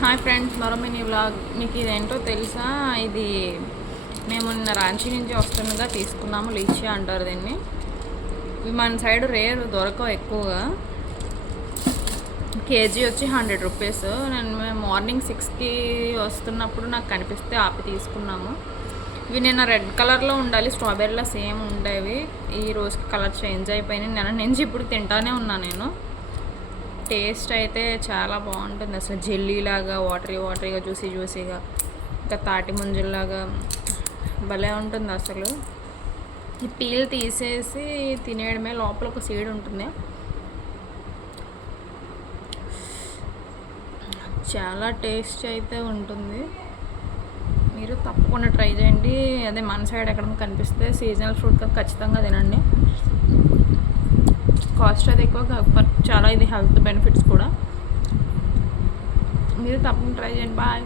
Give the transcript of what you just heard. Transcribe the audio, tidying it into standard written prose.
Hi friends, మరో mini vlog. మీకు ఇదేంటో తెలుసా? ఇది మేము నిన్న రాంచీ నుంచి వస్తుండగా తీసుకున్నాము. లీచీ అంటారు దీన్ని. ఇవి మన సైడ్ రేర్, దొరకవు ఎక్కువగా. కేజీ వచ్చి 100 రూపీస్. మేము మార్నింగ్ 6కి వస్తున్నప్పుడు నాకు కనిపిస్తే ఆపి తీసుకున్నాము. ఇవి నిన్న రెడ్ కలర్లో ఉండాలి, స్ట్రాబెర్రీలో సేమ్ ఉండేవి. ఈ రోజుకి కలర్ చేంజ్ అయిపోయినాయి. నిన్న నుంచి ఇప్పుడు తింటానే ఉన్నాను నేను. టేస్ట్ అయితే చాలా బాగుంటుంది. అసలు జెల్లీలాగా వాటరీగా జ్యూసీగా, ఇంకా తాటి ముంజల్లాగా భలే ఉంటుంది అసలు. ఈ పీల్ తీసేసి తినేయడమే. లోపల ఒక సీడ్ ఉంటుంది. చాలా టేస్ట్ అయితే ఉంటుంది. మీరు తప్పకుండా ట్రై చేయండి. అదే మన సైడ్ ఎక్కడ కనిపిస్తే సీజనల్ ఫ్రూట్ ఖచ్చితంగా తినండి. కాస్ట్ అది ఎక్కువ కాకపోతే చాలా ఇది హెల్త్ బెనిఫిట్స్ కూడా. మీరు తప్పకుండా ట్రై చేయండి. బాయ్.